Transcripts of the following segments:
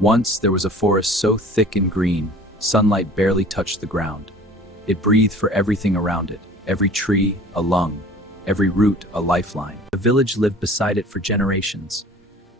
Once there was a forest so thick and green, sunlight barely touched the ground. It breathed for everything around it, every tree a lung, every root a lifeline. The village lived beside it for generations.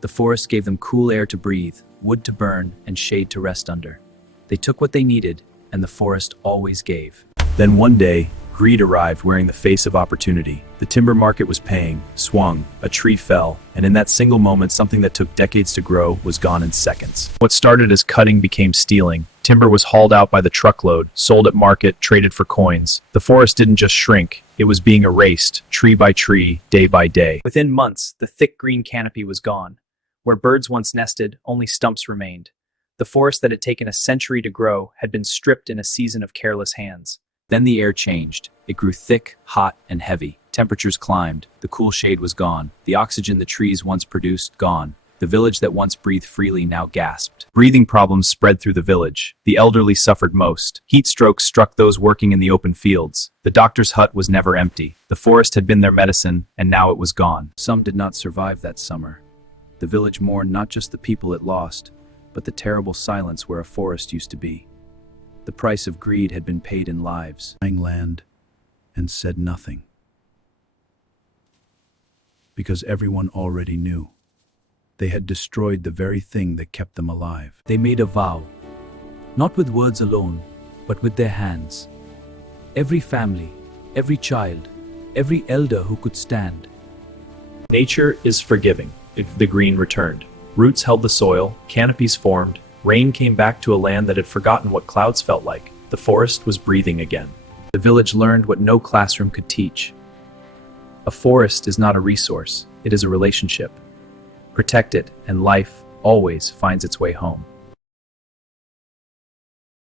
The forest gave them cool air to breathe, wood to burn, and shade to rest under. They took what they needed, and the forest always gave. Then one day, greed arrived wearing the face of opportunity. The timber market was paying, swung, a tree fell, and in that single moment, something that took decades to grow was gone in seconds. What started as cutting became stealing. Timber was hauled out by the truckload, sold at market, traded for coins. The forest didn't just shrink, it was being erased, tree by tree, day by day. Within months, the thick green canopy was gone. Where birds once nested, only stumps remained. The forest that had taken a century to grow had been stripped in a season of careless hands. Then the air changed. It grew thick, hot, and heavy. Temperatures climbed. The cool shade was gone. The oxygen the trees once produced, gone. The village that once breathed freely now gasped. Breathing problems spread through the village. The elderly suffered most. Heat strokes struck those working in the open fields. The doctor's hut was never empty. The forest had been their medicine, and now it was gone. Some did not survive that summer. The village mourned not just the people it lost, but the terrible silence where a forest used to be. The price of greed had been paid in lives. Land and said nothing. Because everyone already knew. They had destroyed the very thing that kept them alive. They made a vow, not with words alone, but with their hands. Every family, every child, every elder who could stand. Nature is forgiving. The green returned. Roots held the soil, canopies formed, rain came back to a land that had forgotten what clouds felt like. The forest was breathing again. The village learned what no classroom could teach. A forest is not a resource, it is a relationship. Protect it, and life always finds its way home.